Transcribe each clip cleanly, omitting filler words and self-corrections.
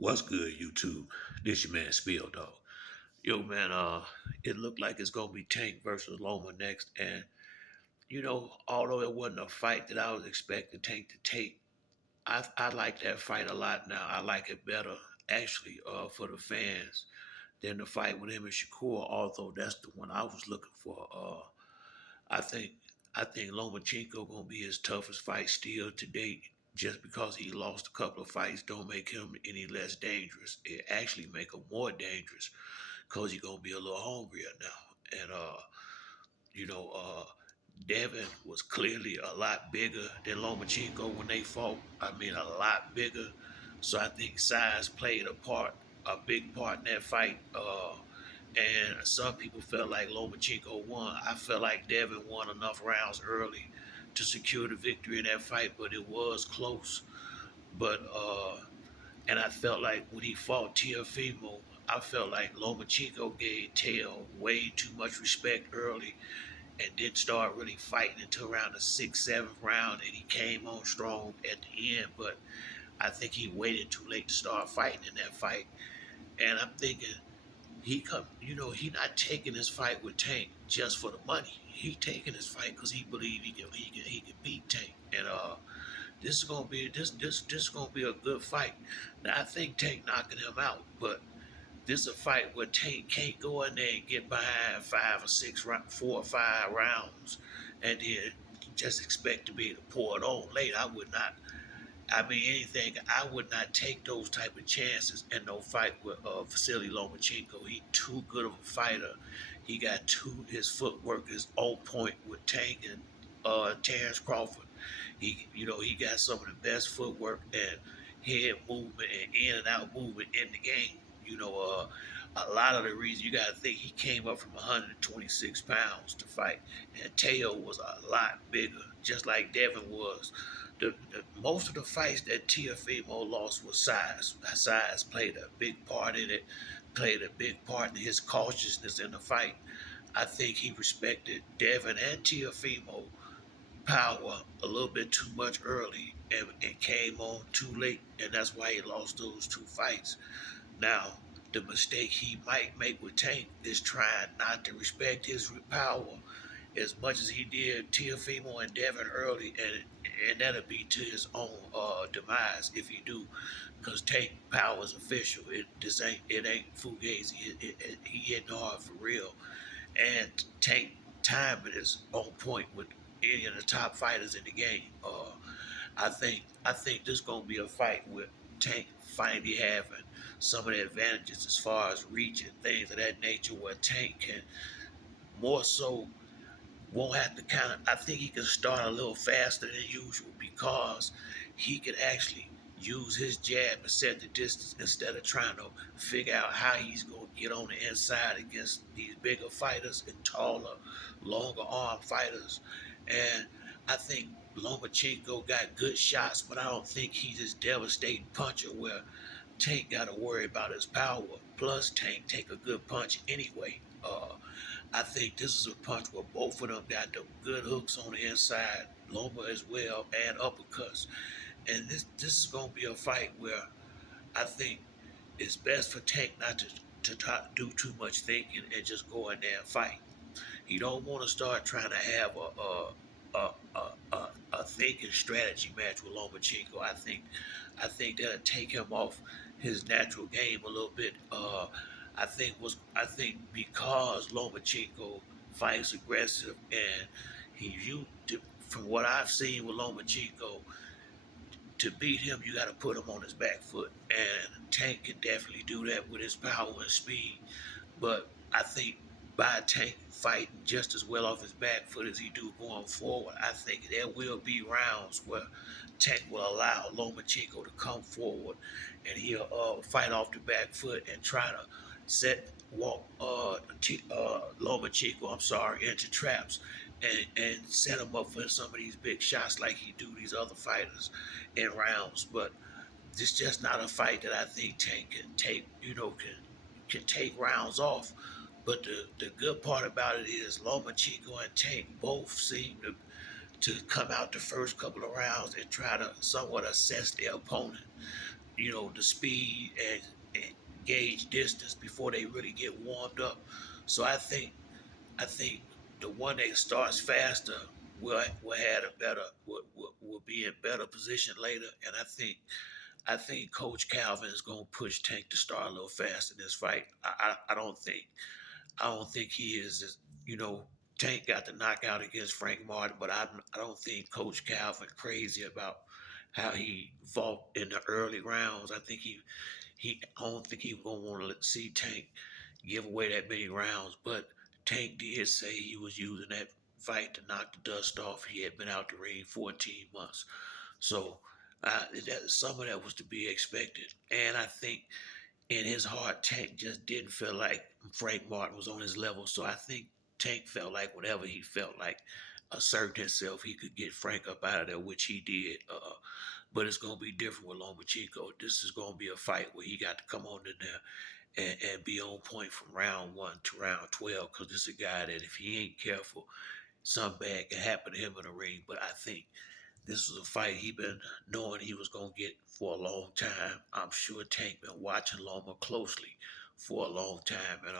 What's good, YouTube? This your man Spill Dog. Yo, man, it looked like it's gonna be Tank versus Loma next, and although it wasn't a fight that I was expecting Tank to take, I like that fight a lot now. I like it better actually, for the fans than the fight with him and Shakur. Although that's the one I was looking for. I think I think Lomachenko gonna be his toughest fight still to date. Just because he lost a couple of fights don't make him any less dangerous. It actually make him more dangerous because he's gonna be a little hungrier now. And you know, Devin was clearly a lot bigger than Lomachenko when they fought. I mean, a lot bigger. So I think size played a big part in that fight. And some people felt like Lomachenko won. I felt like Devin won enough rounds early to secure the victory in that fight, but it was close. But and I felt like when he fought Tiafimo, I felt like Lomachenko gave Teo way too much respect early and didn't start really fighting until around the sixth, seventh round, and he came on strong at the end. But I think he waited too late to start fighting in that fight. And I'm thinking he not taking this fight with Tank just for the money. He taking this fight because he believe he can beat Tank. And this is gonna be a good fight. Now I think Tank knocking him out, but this is a fight where Tank can't go in there and get behind 4 or 5 rounds, and then just expect to be able to pour it on late. I would not. I mean, anything. I would not take those type of chances in no fight with Vasily Lomachenko. He too good of a fighter. He got his footwork is on point with Tank and Terrence Crawford. He got some of the best footwork and head movement and in and out movement in the game. A lot of the reason you got to think he came up from 126 pounds to fight, and Teo was a lot bigger, just like Devin was. Most of the fights that Tiafimo lost was size. Size played a big part in it, played a big part in his cautiousness in the fight. I think he respected Devin and Tiafimo power a little bit too much early and came on too late, and that's why he lost those two fights. Now, the mistake he might make with Tank is trying not to respect his power as much as he did Tiafimo and Devin early, and that'll be to his own demise if he do, because Tank power is official. It ain't fugazi. He hitting hard for real, and Tank timing is on point with any of the top fighters in the game. I think this gonna be a fight with Tank finally having some of the advantages as far as reach and things of that nature, where Tank can more so won't have to kind of. I think he can start a little faster than usual because he can actually use his jab to set the distance instead of trying to figure out how he's going to get on the inside against these bigger fighters and taller, longer arm fighters. And I think Lomachenko got good shots, but I don't think he's this devastating puncher where Tank got to worry about his power. Plus, Tank take a good punch anyway. I think this is a punch where both of them got the good hooks on the inside, Loma as well, and uppercuts. And this is gonna be a fight where I think it's best for Tank not to try to do too much thinking and just go in there and fight. He don't want to start trying to have a thinking strategy match with Lomachenko. I think that'll take him off his natural game a little bit. I think because Lomachenko fights aggressive and from what I've seen with Lomachenko, to beat him you got to put him on his back foot, and Tank can definitely do that with his power and speed. But I think by Tank fighting just as well off his back foot as he do going forward, I think there will be rounds where Tank will allow Lomachenko to come forward, and he'll fight off the back foot and try to walk Lomachenko, into traps and set him up for some of these big shots like he do these other fighters in rounds. But this just not a fight that I think Tank can take, can take rounds off. But the good part about it is Lomachenko and Tank both seem to come out the first couple of rounds and try to somewhat assess their opponent. the speed and gauge distance before they really get warmed up. So I think the one that starts faster will have a better will be in better position later. And I think Coach Calvin is gonna push Tank to start a little faster in this fight. I don't think he is. You know, Tank got the knockout against Frank Martin, but I don't think Coach Calvin crazy about how he fought in the early rounds. I don't think he gonna want to see Tank give away that many rounds. But Tank did say he was using that fight to knock the dust off. He had been out the ring 14 months, so some of that was to be expected. And I think in his heart, Tank just didn't feel like Frank Martin was on his level. So I think Tank felt like whenever he felt like asserting himself, he could get Frank up out of there, which he did. But it's gonna be different with Lomachenko. This is gonna be a fight where he got to come on in there and be on point from round 1 to round 12. Because this is a guy that if he ain't careful, something bad can happen to him in the ring. But I think this was a fight he been knowing he was gonna get for a long time. I'm sure Tank been watching Loma closely for a long time, and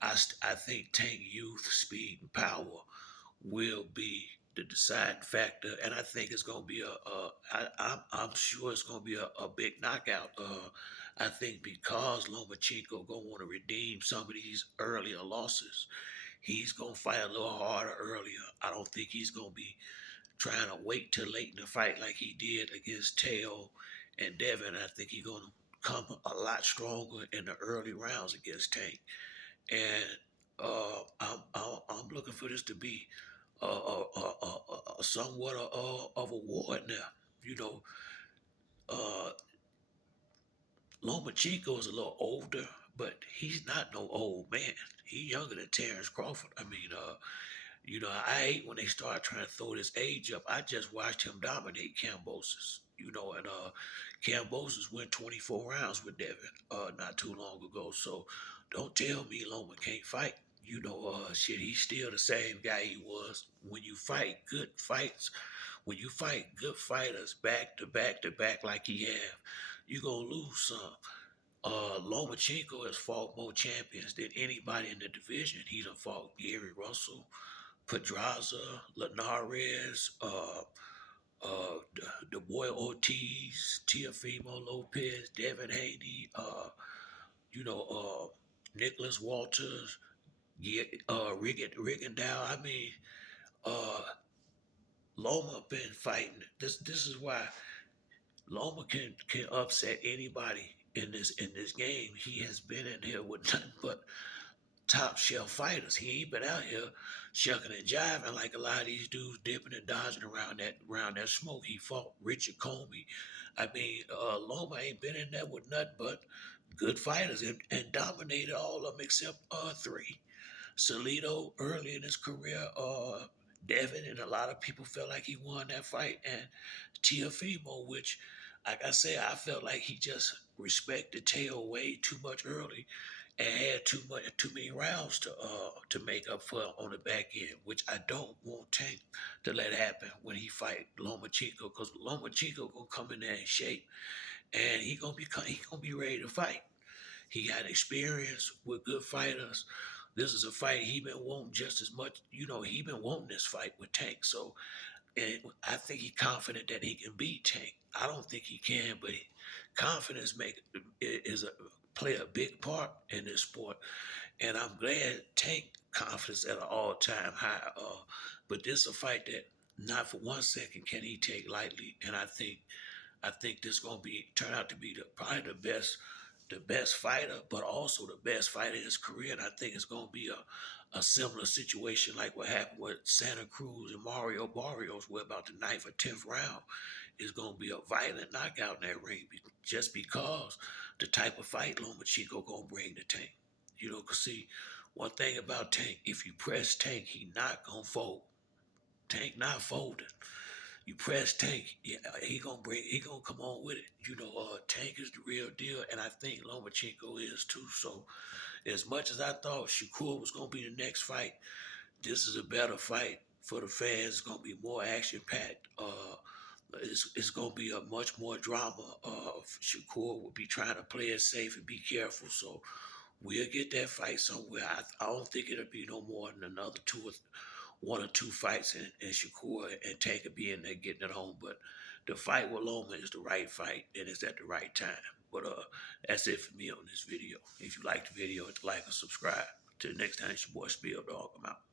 I think Tank youth, speed, and power will be the deciding factor, and I think it's gonna be I'm sure it's gonna be a big knockout. I think because Lomachenko gonna want to redeem some of these earlier losses, he's gonna fight a little harder earlier. I don't think he's gonna be trying to wait till late in the fight like he did against Teo and Devin. I think he's gonna come a lot stronger in the early rounds against Tank, and I'm looking for this to be somewhat of a war now. You know, uh, Lomachenko is a little older, but he's not no old man. He's younger than Terrence Crawford. I mean, I hate when they start trying to throw this age up. I just watched him dominate Cambosis, and Cambosis went 24 rounds with Devin not too long ago. So don't tell me Loma can't fight. Shit, he's still the same guy he was. When you fight good fighters back to back to back like he have, you gonna lose some. Lomachenko has fought more champions than anybody in the division. He done fought Gary Russell, Pedraza, Linares, the boy Ortiz, Teofimo Lopez, Devin Haney, Nicholas Walters, Rigondeaux. I mean, uh, Loma been fighting. This is why Loma can upset anybody in this game. He has been in here with nothing but top shelf fighters. He ain't been out here shucking and jiving like a lot of these dudes dipping and dodging around that smoke. He fought Richard Comey. I mean, Loma ain't been in there with nothing but good fighters and dominated all of them except three. Salito early in his career, Devin, and a lot of people felt like he won that fight, and Tiafimo, which, like I said, I felt like he just respected Teo way too much early and had too many rounds to make up for on the back end, which I don't want Tank to let happen when he fight Lomachenko, because Lomachenko gonna come in there in shape and he gonna be ready to fight. He got experience with good fighters. This is a fight he been wanting just as much. He been wanting this fight with Tank. So, and I think he's confident that he can beat Tank. I don't think he can, but confidence is play a big part in this sport. And I'm glad Tank confidence at an all time high. But this is a fight that not for 1 second can he take lightly. And I think this gonna be turn out to be probably the best fighter, but also the best fighter in his career. And I think it's gonna be a similar situation like what happened with Santa Cruz and Mario Barrios, where about the ninth or 10th round is gonna be a violent knockout in that ring, just because the type of fight Lomachenko gonna bring to Tank. Cause see, one thing about Tank, if you press Tank, he not gonna fold. Tank not folding. You press Tank, yeah, he gonna come on with it. Tank is the real deal, and I think Lomachenko is too. So, as much as I thought Shakur was gonna be the next fight, this is a better fight for the fans. It's gonna be more action packed. it's gonna be a much more drama. Shakur will be trying to play it safe and be careful, so we'll get that fight somewhere. I don't think it'll be no more than another one or two fights, and Shakur and Tank will be in there getting it home. But the fight with Loma is the right fight, and it's at the right time. But that's it for me on this video. If you like the video, hit the like and subscribe. Till next time, it's your boy Spill Dog. I'm out.